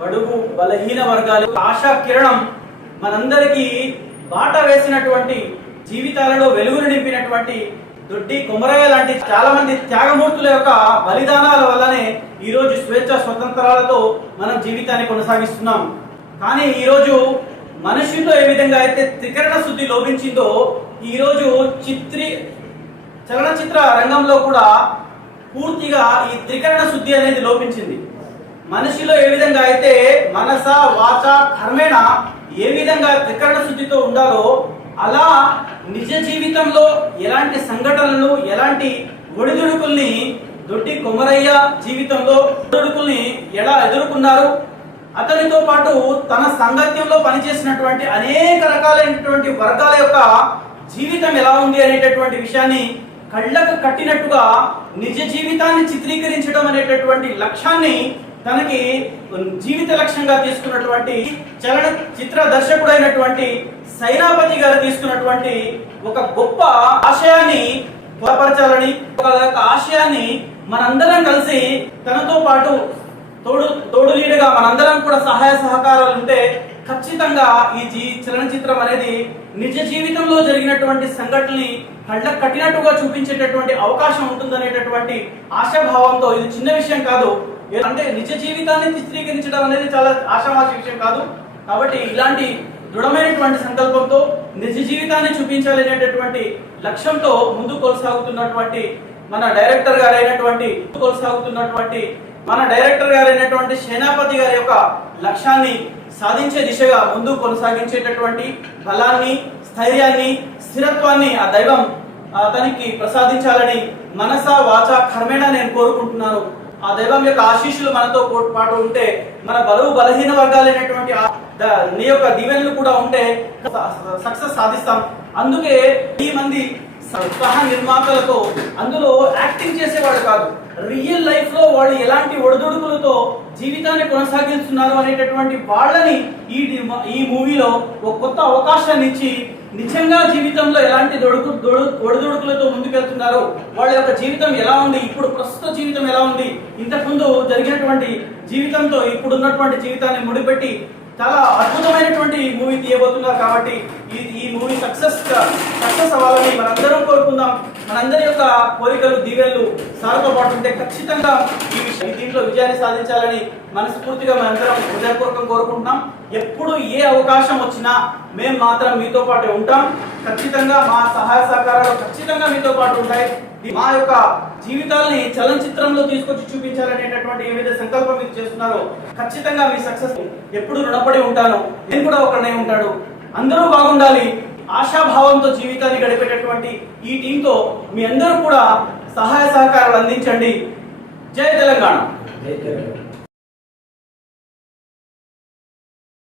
బడుగు బలహీన వర్గాలు. ఆశా కిరణం మనందరికీ బాట వేసినటువంటి జీవితాలలో వెలుగులు నింపినటువంటి దొడ్డి కొమరయ్య లాంటి చాలా మంది త్యాగమూర్తుల యొక్క బలిదానాల వల్లనే ఈ రోజు స్వేచ్ఛ స్వతంత్రాలతో మనం జీవితాన్ని కొనసాగిస్తున్నాం. కానీ ఈరోజు మనుషుల్లో ఏ విధంగా అయితే త్రికరణ శుద్ధి లోపించిందో ఈరోజు చిత్రి చలనచిత్ర రంగంలో కూడా పూర్తిగా ఈ త్రికరణ శుద్ధి అనేది లోపించింది. మనిషిలో ఏ విధంగా అయితే మనస వాచ కర్మేణ ఏ విధంగా త్రికరణ శుద్ధితో ఉండాలో అలా నిజ జీవితంలో ఎలాంటి సంఘటనలు ఎలాంటి ఒడిదుడుకుల్ని దొడ్డి కొమరయ్య జీవితంలో ఒడిదుడుకుల్ని ఎలా ఎదుర్కొన్నారు అతనితో పాటు తన సంగత్యంలో పనిచేసినటువంటి అనేక రకాలైనటువంటి వర్గాల యొక్క జీవితం ఎలా ఉంది అనేటటువంటి విషయాన్ని కళ్ళకు కట్టినట్టుగా నిజ జీవితాన్ని చిత్రీకరించడం అనేటటువంటి లక్ష్యాన్ని తనకి జీవిత లక్ష్యంగా తీసుకున్నటువంటి చలన చిత్ర దర్శకుడైనటువంటి సైనాపతి గారు తీసుకున్నటువంటి ఒక గొప్ప ఆశయాన్ని బలపరచాలని ఒక యొక్క ఆశయాన్ని మనందరం కలిసి తనతో పాటు తోడు తోడు లీడుగా మనందరం కూడా సహాయ సహకారాలు ఉంటే ఖచ్చితంగా ఈ జీ చలనచిత్రం అనేది నిజ జీవితంలో జరిగినటువంటి సంఘటనని కళ్ళకు కట్టినట్టుగా చూపించేటటువంటి అవకాశం ఉంటుందనేటటువంటి ఆశాభావంతో ఇది చిన్న విషయం కాదు. అంటే నిజ జీవితాన్ని చిత్రీకరించడం అనేది చాలా ఆశామాషి విషయం కాదు. కాబట్టి ఇలాంటి దృఢమైనటువంటి సంకల్పంతో నిజ జీవితాన్ని చూపించాలి అనేటటువంటి లక్ష్యంతో ముందు కొనసాగుతున్నటువంటి మన డైరెక్టర్ గారైనటువంటి కొనసాగుతున్నటువంటి మన డైరెక్టర్ గారైనటువంటి సేనాపతి గారి యొక్క లక్ష్యాన్ని సాధించే దిశగా ముందు కొనసాగించేటటువంటి బలాన్ని స్థైర్యాన్ని స్థిరత్వాన్ని ఆ దైవం అతనికి ప్రసాదించాలని మనస వాచ కర్మేణ నేను కోరుకుంటున్నాను. ఆ దైవం యొక్క ఆశీస్సులు మనతో పాటు ఉంటే మన బరువు బలహీన వర్గాలైనటువంటి నీ యొక్క దీవెనలు కూడా ఉంటే సక్సెస్ సాధిస్తాం. అందుకే ఈ మంది సహ నిర్మాతలతో అందులో యాక్టింగ్ చేసేవాడు కాదు. రియల్ లైఫ్లో వాళ్ళు ఎలాంటి ఒడిదుడుకులతో జీవితాన్ని కొనసాగిస్తున్నారు అనేటటువంటి వాళ్ళని ఈ ఈ మూవీలో ఒక కొత్త అవకాశాన్ని ఇచ్చి నిజంగా జీవితంలో ఎలాంటి దొడుకు దొడు ఒడిదొడుకులతో ముందుకెళ్తున్నారో వాళ్ళ యొక్క జీవితం ఎలా ఉంది ఇప్పుడు ప్రస్తుత జీవితం ఎలా ఉంది ఇంతకుముందు జరిగినటువంటి జీవితంతో ఇప్పుడు ఉన్నటువంటి జీవితాన్ని ముడిపెట్టి చాలా అద్భుతమైనటువంటి మూవీ తీయబోతున్నారు కాబట్టి ఈ ఈ మూవీ సక్సెస్ సక్సెస్ అవ్వాలని మనందరం కోరుకుందాం. మనందరి యొక్క కోరికలు దీవెళ్ళు సార్తో పాటు ఉంటే ఖచ్చితంగా ఈ విషయం దీంట్లో విజయాన్ని సాధించాలని మనస్ఫూర్తిగా మనందరం హృదయపూర్వకం కోరుకుంటున్నాం. ఎప్పుడు ఏ అవకాశం వచ్చినా మేము మాత్రం మీతో పాటు ఉంటాం. ఖచ్చితంగా మా సహాయ సహకారాలు ఖచ్చితంగా మీతో పాటు ఉంటాయి. మా యొక్క జీవితాల్ని చలనచిత్రంలో తీసుకొచ్చి చూపించాలనేటటువంటి ఏవైతే సంకల్పం మీరు చేస్తున్నారో ఖచ్చితంగా మీ సక్సెస్ ఎప్పుడు రుణపడి ఉంటాను. నేను కూడా ఒకరినే ఉంటాడు. అందరూ బాగుండాలి. ఆశాభావంతో జీవితాన్ని గడిపేటటువంటి ఈ టీంతో మీ అందరూ కూడా సహాయ సహకారాలు అందించండి. జై తెలంగాణ. జై తెలంగాణ.